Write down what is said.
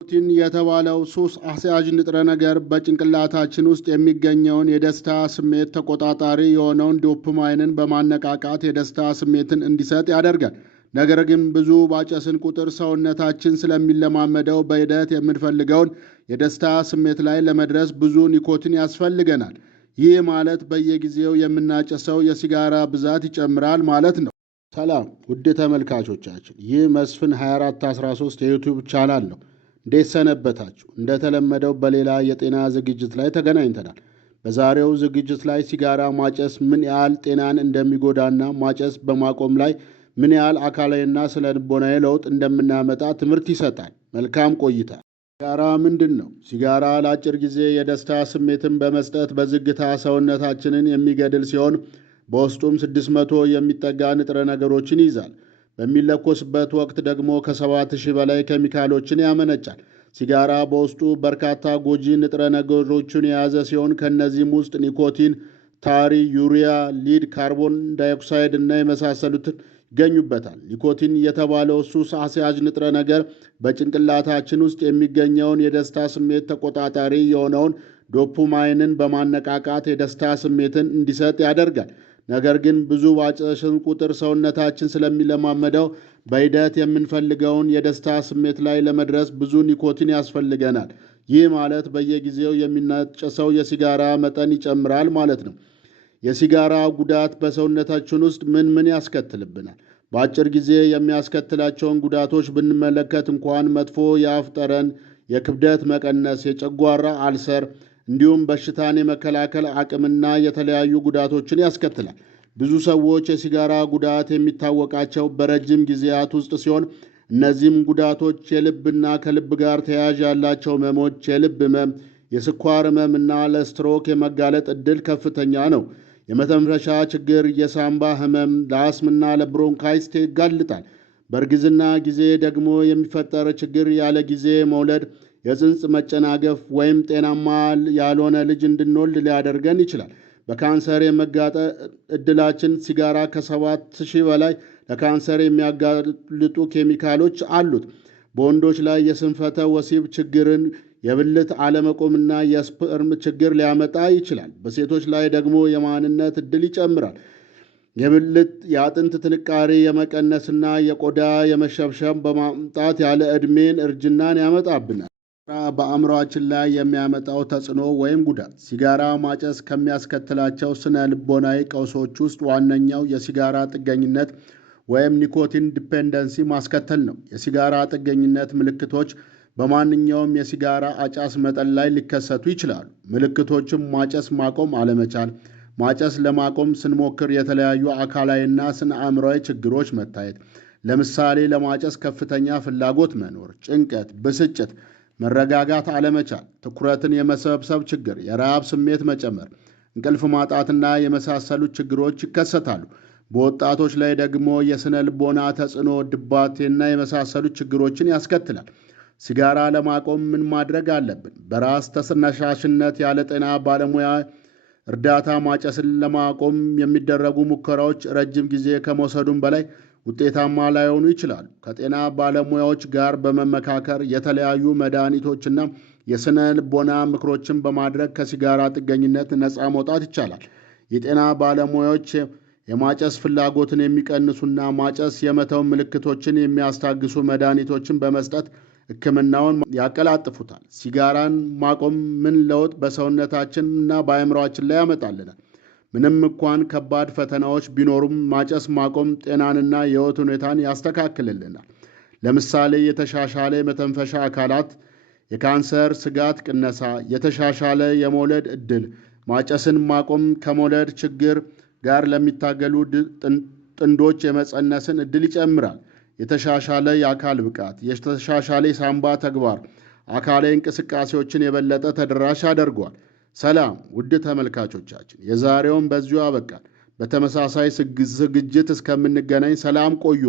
ኒኮቲን የተባለው ሱስ አስያዥ ንጥረ ነገር በጭንቅላታችን ውስጥ የሚገኘውን የደስታ ስሜት ተቆጣጣሪ የሆነውን ዶፓማይንን በማነቃቃት የደስታ ስሜትን እንዲሰጥ ያደርጋል። ነገር ግን ብዙ ባጨስን ቁጥር ሰውነታችን ስለሚለማመደው በሂደት የምንፈልገውን የደስታ ስሜት ላይ ለመድረስ ብዙ ኒኮቲን ያስፈልገናል። ይህ ማለት በየጊዜው የምናጨሰው የሲጋራ ብዛት ይጨምራል ማለት ነው። ሰላም ውድ ተመልካቾቻችን፣ ይህ መስፍን 2413 የዩቲዩብ ቻናል ነው። እንዴት ሰነበታችሁ? እንደተለመደው በሌላ የጤና ዝግጅት ላይ ተገናኝተናል። በዛሬው ዝግጅት ላይ ሲጋራ ማጨስ ምን ያህል ጤናን እንደሚጎዳና ማጨስ በማቆም ላይ ምን ያህል አካላዊና ስነ ልቦናዊ ለውጥ እንደምናመጣ ትምህርት ይሰጣል። መልካም ቆይታ። ሲጋራ ምንድን ነው? ሲጋራ ለአጭር ጊዜ የደስታ ስሜትን በመስጠት በዝግታ ሰውነታችንን የሚገድል ሲሆን በውስጡም 600 የሚጠጋ ንጥረ ነገሮችን ይይዛል። በሚለኮስበት ወቅት ደግሞ ከ7000 በላይ ኬሚካሎችን ያመነጫል። ሲጋራ በውስጡ በርካታ ጎጂ ንጥረ ነገሮችን የያዘ ሲሆን ከእነዚህም ውስጥ ኒኮቲን፣ ታሪ፣ ዩሪያ፣ ሊድ፣ ካርቦን ዳይኦክሳይድ እና የመሳሰሉትን ይገኙበታል። ኒኮቲን የተባለው ሱስ አስያዥ ንጥረ ነገር በጭንቅላታችን ውስጥ የሚገኘውን የደስታ ስሜት ተቆጣጣሪ የሆነውን ዶፓማይንን በማነቃቃት የደስታ ስሜትን እንዲሰጥ ያደርጋል። ነገር ግን ብዙ ባጨስን ቁጥር ሰውነታችን ስለሚለማመደው በሂደት የምንፈልገውን የደስታ ስሜት ላይ ለመድረስ ብዙ ኒኮቲን ያስፈልገናል። ይህ ማለት በየጊዜው የሚናጨሰው የሲጋራ መጠን ይጨምራል ማለት ነው። የሲጋራ ጉዳት በሰውነታችን ውስጥ ምን ያስከትልብናል? በአጭር ጊዜ የሚያስከትላቸውን ጉዳቶች ብንመለከት እንኳን መጥፎ የአፍ ጠረን፣ የክብደት መቀነስ፣ የጨጓራ አልሰር እንዲሁም በሽታን የመከላከል አቅምና የተለያዩ ጉዳቶችን ያስከትላል። ብዙ ሰዎች የሲጋራ ጉዳት የሚታወቃቸው በረጅም ጊዜያት ውስጥ ሲሆን እነዚህም ጉዳቶች የልብና ከልብ ጋር ተያያዥ ያላቸው ህመሞች፣ የልብ ህመም፣ የስኳር ህመም እና ለስትሮክ የመጋለጥ ዕድል ከፍተኛ ነው። የመተንፈሻ ችግር፣ የሳምባ ህመም፣ ለአስምና ለብሮንካይትስ ያጋልጣል። በእርግዝና ጊዜ ደግሞ የሚፈጠር ችግር ያለ ጊዜ መውለድ፣ የጽንስ መጨናገፍ ወይም ጤናማ ያልሆነ ልጅ እንድንወልድ ሊያደርገን ይችላል። በካንሰር የመጋለጥ ዕድላችን ሲጋራ ከ7000 በላይ ለካንሰር የሚያጋልጡ ኬሚካሎች አሉት። በወንዶች ላይ የስንፈተ ወሲብ ችግርን፣ የብልት አለመቆምና የስፐርም ችግር ሊያመጣ ይችላል። በሴቶች ላይ ደግሞ የማንነት ዕድል ይጨምራል። የብልት የአጥንት ጥንካሬ የመቀነስና የቆዳ የመሸብሸብ በማምጣት ያለ ዕድሜን እርጅናን ያመጣብናል። በአእምሮአችን ላይ የሚያመጣው ተጽዕኖ ወይም ጉዳት። ሲጋራ ማጨስ ከሚያስከትላቸው ስነ ልቦናዊ ቀውሶች ውስጥ ዋነኛው የሲጋራ ጥገኝነት ወይም ኒኮቲን ዲፔንደንሲ ማስከተል ነው። የሲጋራ ጥገኝነት ምልክቶች በማንኛውም የሲጋራ አጫስ መጠን ላይ ሊከሰቱ ይችላሉ። ምልክቶችም ማጨስ ማቆም አለመቻል፣ ማጨስ ለማቆም ስንሞክር የተለያዩ አካላዊና ስነ አእምሮአዊ ችግሮች መታየት። ለምሳሌ ለማጨስ ከፍተኛ ፍላጎት መኖር፣ ጭንቀት፣ ብስጭት፣ መረጋጋት አለመቻል፣ ትኩረትን የመሰብሰብ ችግር፣ የረሃብ ስሜት መጨመር፣ እንቅልፍ ማጣትና የመሳሰሉት ችግሮች ይከሰታሉ። በወጣቶች ላይ ደግሞ የስነ ልቦና ተጽዕኖ፣ ድባቴና የመሳሰሉት ችግሮችን ያስከትላል። ሲጋራ ለማቆም ምን ማድረግ አለብን? በራስ ተነሳሽነት ያለ ጤና ባለሙያ እርዳታ ማጨስን ለማቆም የሚደረጉ ሙከራዎች ረጅም ጊዜ ከመውሰዱም በላይ ውጤታማ ላይሆኑ ይችላሉ። ከጤና ባለሙያዎች ጋር በመመካከር የተለያዩ መድኃኒቶችና የስነ ልቦና ምክሮችን በማድረግ ከሲጋራ ጥገኝነት ነፃ መውጣት ይቻላል። የጤና ባለሙያዎች የማጨስ ፍላጎትን የሚቀንሱና ማጨስ የመተው ምልክቶችን የሚያስታግሱ መድኃኒቶችን በመስጠት ሕክምናውን ያቀላጥፉታል። ሲጋራን ማቆም ምን ለውጥ በሰውነታችን እና በአእምሮአችን ላይ ያመጣልናል? ምንም እንኳን ከባድ ፈተናዎች ቢኖሩም ማጨስ ማቆም ጤናንና የሕይወት ሁኔታን ያስተካክልልናል። ለምሳሌ የተሻሻለ የመተንፈሻ አካላት፣ የካንሰር ስጋት ቅነሳ፣ የተሻሻለ የመውለድ ዕድል። ማጨስን ማቆም ከመውለድ ችግር ጋር ለሚታገሉ ጥንዶች የመጸነስን ዕድል ይጨምራል። የተሻሻለ የአካል ብቃት፣ የተሻሻለ የሳምባ ተግባር፣ አካላዊ እንቅስቃሴዎችን የበለጠ ተደራሽ ያደርገዋል። ሰላም ውድ ተመልካቾቻችን፣ የዛሬውን በዚሁ አበቃል። በተመሳሳይ ዝግጅት እስከምንገናኝ ሰላም ቆዩ።